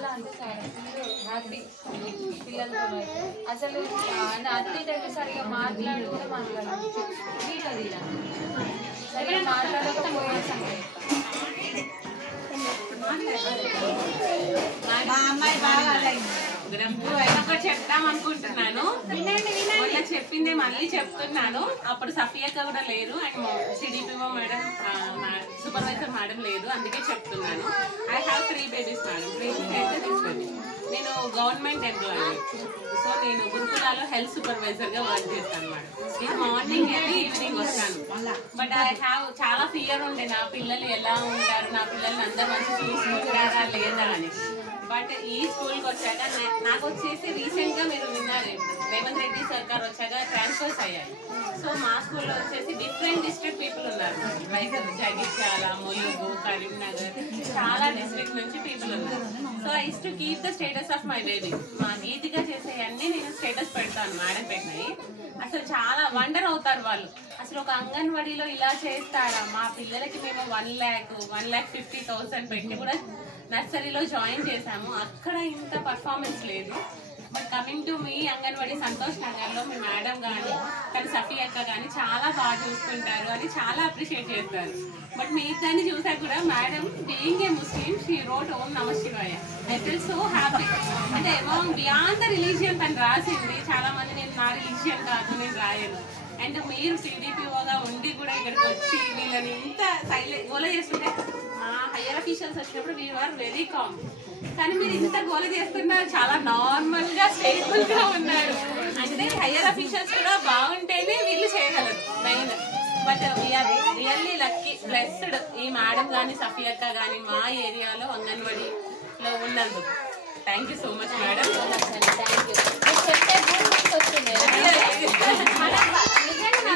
చాలా అంటే చాలా హ్యాపీ పిల్లలతో. అసలు అత్తితో సరిగా మాట్లాడు కూడా మాట్లాడాలి, సరిగా మాట్లాడకపోయే సంగతి. మా అమ్మాయి బాగా ఒకటి చెప్తాం అనుకుంటున్నాను. మొన్న చెప్పిందే మళ్ళీ చెప్తున్నాను. అప్పుడు సఫియక్క కూడా లేరు and CDPO madam supervisor madam లేదు, అందుకే చెప్తున్నాను. I have 3 babies madam. 3 babies. నేను గవర్నమెంట్ ఎంప్లాయీ. సో నేను గురుకులాలో హెల్త్ సూపర్వైజర్ గా వర్క్ చేస్తాను మేడం. నేను మార్నింగ్ వెళ్ళి ఈవినింగ్ వస్తాను. బట్ ఐ హ్యావ్ చాలా ఫియర్ ఉండే, నా పిల్లలు ఎలా ఉంటారు, నా పిల్లల్ని అందరూ మంచి చూసుకుంటారా లేదా అని. బట్ ఈ స్కూల్కి వచ్చాక నాకు వచ్చేసి రీసెంట్ గా మీరు విన్నారు, రేవంత్ రెడ్డి సర్కార్ వచ్చాక ట్రాన్స్ఫర్స్ అయ్యాయి. సో మా స్కూల్లో వచ్చేసి డిఫరెంట్ డిస్ట్రిక్ట్ పీపుల్ ఉన్నారు, లైక్ జగిత్యాల, ములుగు, కరీంనగర్, చాలా డిస్ట్రిక్ట్ నుంచి పీపుల్ ఉన్నారు. So I use to keep the status of my baby. మా గీతిగా చేసేవన్నీ నేను స్టేటస్ పెడతాను మేడం పెట్టినవి. అసలు చాలా వండర్ అవుతారు వాళ్ళు, అసలు ఒక అంగన్వాడీలో ఇలా చేస్తారా, మా పిల్లలకి మేము 1,50,000 పెట్టి కూడా నర్సరీలో జాయిన్ చేశాము, అక్కడ ఇంత పర్ఫార్మెన్స్ లేదు. But coming to me anganwadi Santosh నగర్లో మీ మేడం కానీ తన సఫియక్క కానీ చాలా బాగా చూసుకుంటారు అని చాలా అప్రిషియేట్ చేస్తారు. బట్ మీ ఇద్దరిని చూసాక కూడా madam being a Muslim she wrote Om Nama Shivaya. I feel so happy. అంటే అబౌవ్ బియాండ్ ద రిలీజియన్ తను రాసింది. చాలా మంది నేను నా రిలీజియన్ కాదు నేను రాయను. అండ్ మీరు సిడిపిఓగా ఉండి కూడా ఇక్కడికి వచ్చి వీళ్ళని ఇంత సైలెంట్ గోల చేస్తుంటే, మా హయ్యర్ అఫీషియల్స్ వచ్చినప్పుడు వీ ఆర్ వెరీ కామ్, కానీ మీరు ఇంత గోల చేస్తున్నారు, చాలా నార్మల్ గా స్టేబుల్ గా ఉన్నారు. అంటే హయ్యర్ అఫీషియల్స్ కూడా బాగుంటేనే వీళ్ళు చేయగలరు main. But we are really lucky, blessed ఈ మేడం కానీ సఫియక్క కానీ మా ఏరియాలో అంగన్వాడీలో ఉన్నందుకు. Thank you so much madam.